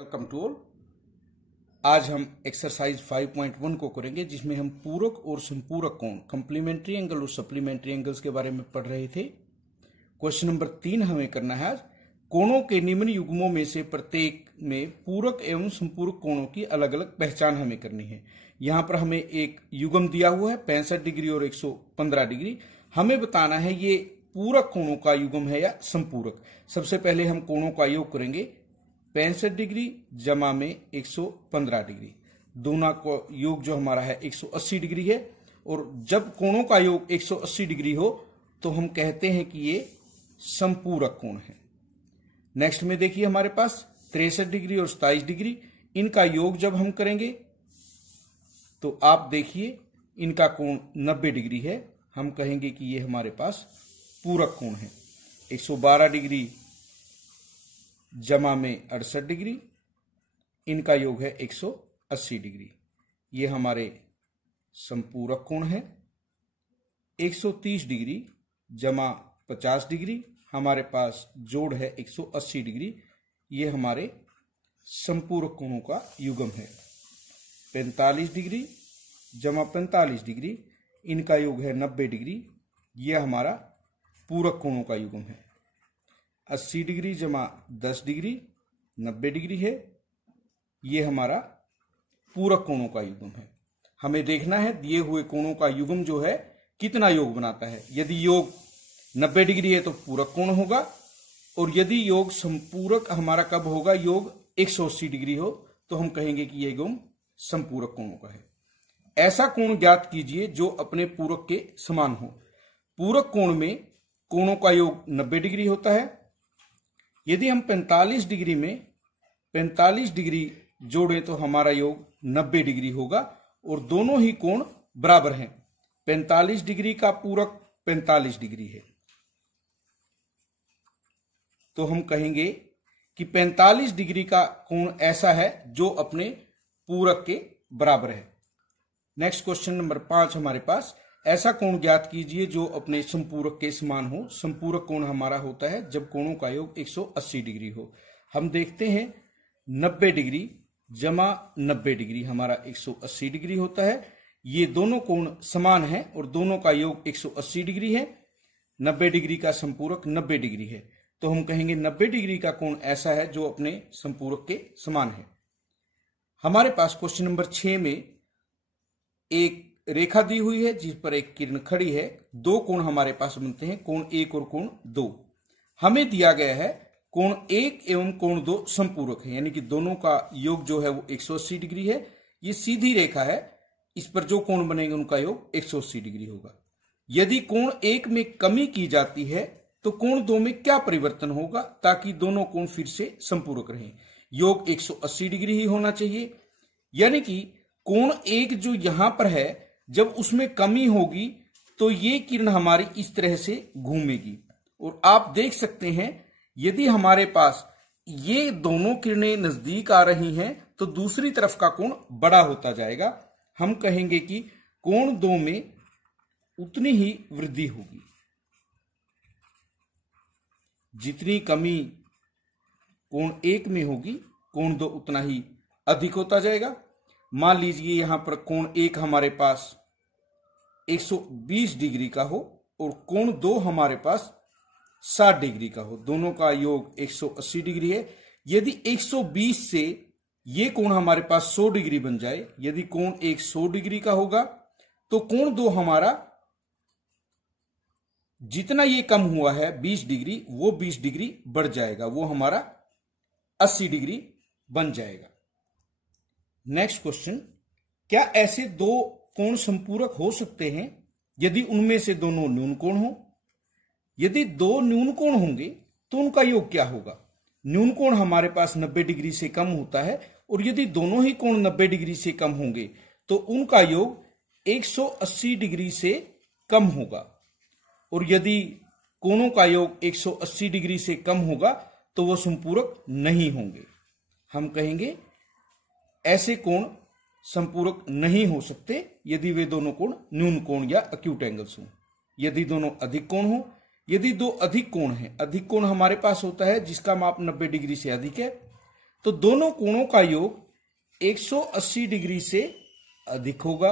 Welcome to all. आज हम exercise 5.1 को करेंगे, जिसमें हम पूरक और संपूरक कोण, कॉम्प्लीमेंट्री एंगल और सप्लीमेंट्री एंगल्स के बारे में पढ़ रहे थे। क्वेश्चन नंबर 3 हमें करना है आज। कोणों के निम्न युग्मों में से प्रत्येक में पूरक एवं संपूरक कोणों की अलग अलग पहचान हमें करनी है। यहाँ पर हमें एक युग्म दिया हुआ है 65 डिग्री और 115 डिग्री। हमें बताना है ये पूरक कोणों का युग्म है या संपूरक। सबसे पहले हम कोणों का योग करेंगे। 65 डिग्री जमा में 115 डिग्री, दोनों का योग जो हमारा है 180 डिग्री है। और जब कोणों का योग 180 डिग्री हो तो हम कहते हैं कि ये संपूरक कोण है। नेक्स्ट में देखिए हमारे पास 63 डिग्री और 27 डिग्री, इनका योग जब हम करेंगे तो आप देखिए इनका कोण 90 डिग्री है। हम कहेंगे कि ये हमारे पास पूरक कोण है। 112 डिग्री जमा में 68 डिग्री, इनका योग है 180 डिग्री, ये हमारे संपूरक कोण है। 130 डिग्री जमा 50 डिग्री, हमारे पास जोड़ है 180 डिग्री, ये हमारे संपूरक कोणों का युग्म है। 45 डिग्री जमा 45 डिग्री, इनका योग है 90 डिग्री, ये हमारा पूरक कोणों का युग्म है। 80 डिग्री जमा 10 डिग्री 90 डिग्री है, ये हमारा पूरक कोणों का युग्म है। हमें देखना है दिए हुए कोणों का युग्म जो है कितना योग बनाता है। यदि योग 90 डिग्री है तो पूरक कोण होगा, और यदि योग संपूरक हमारा कब होगा, योग 180 डिग्री हो, तो हम कहेंगे कि यह युग्म संपूरक कोणों का है। ऐसा कोण ज्ञात कीजिए जो अपने पूरक के समान हो। पूरक कोण में कोणों का योग 90 डिग्री होता है। यदि हम 45 डिग्री में 45 डिग्री जोड़ें तो हमारा योग 90 डिग्री होगा, और दोनों ही कोण बराबर हैं। 45 डिग्री का पूरक 45 डिग्री है, तो हम कहेंगे कि 45 डिग्री का कोण ऐसा है जो अपने पूरक के बराबर है। नेक्स्ट क्वेश्चन नंबर 5 हमारे पास। ऐसा कोण ज्ञात कीजिए जो अपने संपूरक के समान हो। संपूरक कोण हमारा होता है जब कोणों का योग 180 डिग्री हो। हम देखते हैं 90 डिग्री जमा 90 डिग्री हमारा 180 डिग्री होता है। ये दोनों कोण समान हैं और दोनों का योग 180 डिग्री है। 90 डिग्री का संपूरक 90 डिग्री है, तो हम कहेंगे 90 डिग्री का कोण ऐसा है जो अपने संपूरक के समान है। हमारे पास क्वेश्चन नंबर 6 में एक रेखा दी हुई है जिस पर एक किरण खड़ी है। दो कोण हमारे पास बनते हैं, कोण 1 और कोण 2। हमें दिया गया है कोण 1 एवं कोण 2 संपूरक है, यानी कि दोनों का योग जो है वो 180 डिग्री है। ये सीधी रेखा है, इस पर जो कोण बनेंगे उनका योग 180 डिग्री होगा। यदि कोण 1 में कमी की जाती है तो कोण 2 में क्या परिवर्तन होगा ताकि दोनों कोण फिर से संपूरक रहें। योग 180 डिग्री ही होना चाहिए, यानी कि कोण 1 जो यहां पर है, जब उसमें कमी होगी तो ये किरण हमारी इस तरह से घूमेगी। और आप देख सकते हैं यदि हमारे पास ये दोनों किरणें नजदीक आ रही हैं तो दूसरी तरफ का कोण बड़ा होता जाएगा। हम कहेंगे कि कोण 2 में उतनी ही वृद्धि होगी, जितनी कमी कोण 1 में होगी कोण 2 उतना ही अधिक होता जाएगा। मान लीजिए यहां पर कोण 1 हमारे पास 120 डिग्री का हो और कोण 2 हमारे पास 60 डिग्री का हो, दोनों का योग 180 डिग्री है। यदि 120 से ये कोण हमारे पास 100 डिग्री बन जाए, यदि कोण 1 100 डिग्री का होगा तो कोण 2 हमारा जितना ये कम हुआ है 20 डिग्री, वो 20 डिग्री बढ़ जाएगा, वो हमारा 80 डिग्री बन जाएगा। नेक्स्ट क्वेश्चन, क्या ऐसे दो कोण संपूरक हो सकते हैं यदि उनमें से दोनों न्यून कोण हो? यदि दो न्यून कोण होंगे तो उनका योग क्या होगा? न्यून कोण हमारे पास 90 डिग्री से कम होता है, और यदि दोनों ही कोण 90 डिग्री से कम होंगे तो उनका योग 180 डिग्री से कम होगा। और यदि कोणों का योग 180 डिग्री से कम होगा तो वो संपूरक नहीं होंगे। हम कहेंगे ऐसे कोण संपूरक नहीं हो सकते यदि वे दोनों कोण न्यून कोण या अक्यूट एंगल्स हों। यदि दोनों अधिक कोण हो, यदि दो अधिक कोण हैं, अधिक कोण हमारे पास होता है जिसका माप 90 डिग्री से अधिक है, तो दोनों कोणों का योग 180 डिग्री से अधिक होगा।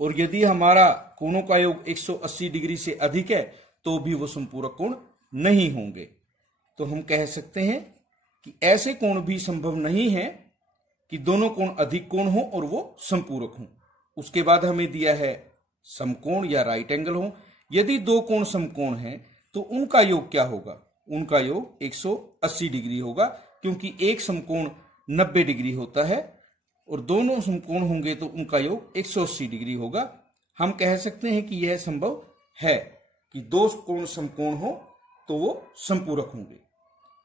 और यदि हमारा कोणों का योग 180 डिग्री से अधिक है तो भी वो संपूरक कोण नहीं होंगे। तो हम कह सकते हैं कि ऐसे कोण भी संभव नहीं है कि दोनों कोण अधिक कोण हो और वो संपूरक हों। उसके बाद हमें दिया है समकोण या राइट एंगल हो। यदि दो कोण समकोण हैं तो उनका योग क्या होगा? उनका योग 180 डिग्री होगा, क्योंकि एक समकोण 90 डिग्री होता है और दोनों समकोण होंगे तो उनका योग 180 डिग्री होगा। हम कह सकते हैं कि यह संभव है कि दो कोण समकोण हो तो वो संपूरक होंगे।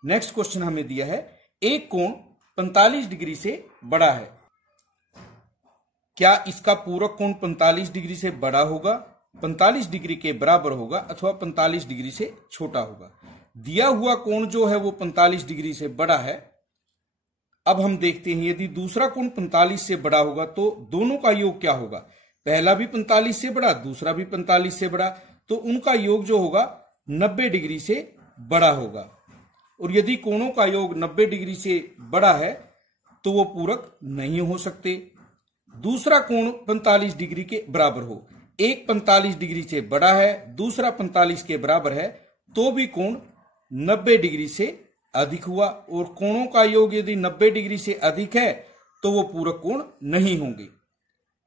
नेक्स्ट क्वेश्चन हमें दिया है, एक कोण 45 डिग्री से बड़ा है, क्या इसका पूरक कोण 45 डिग्री से बड़ा होगा, 45 डिग्री के बराबर होगा अथवा 45 डिग्री से छोटा होगा? दिया हुआ कोण जो है वो 45 डिग्री से बड़ा है। अब हम देखते हैं यदि दूसरा कोण 45 से बड़ा होगा तो दोनों का योग क्या होगा? पहला भी 45 से बड़ा, दूसरा भी 45 से बड़ा, तो उनका योग जो होगा 90 डिग्री से बड़ा होगा। और यदि कोणों का योग 90 डिग्री से बड़ा है तो वो पूरक नहीं हो सकते। दूसरा कोण 45 डिग्री के बराबर हो, एक 45 डिग्री से बड़ा है, दूसरा 45 के बराबर है, तो भी कोण 90 डिग्री से अधिक हुआ। और कोणों का योग यदि 90 डिग्री से अधिक है तो वो पूरक कोण नहीं होंगे।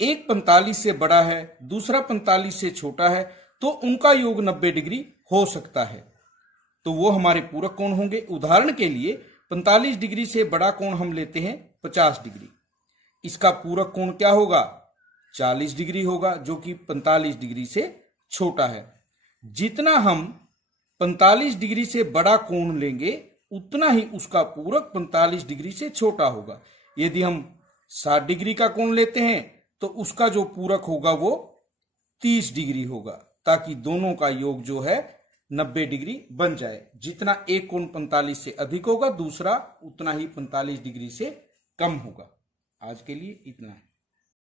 एक 45 से बड़ा है, दूसरा 45 से छोटा है, तो उनका योग 90 डिग्री हो सकता है, तो वो हमारे पूरक कोण होंगे। उदाहरण के लिए 45 डिग्री से बड़ा कोण हम लेते हैं 50 डिग्री, इसका पूरक कोण क्या होगा? 40 डिग्री होगा, जो कि 45 डिग्री से छोटा है। जितना हम 45 डिग्री से बड़ा कोण लेंगे उतना ही उसका पूरक 45 डिग्री से छोटा होगा। यदि हम 60 डिग्री का कोण लेते हैं तो उसका जो पूरक होगा वो 30 डिग्री होगा, ताकि दोनों का योग जो है 90 डिग्री बन जाए। जितना एक कोण 45 से अधिक होगा, दूसरा उतना ही 45 डिग्री से कम होगा। आज के लिए इतना है।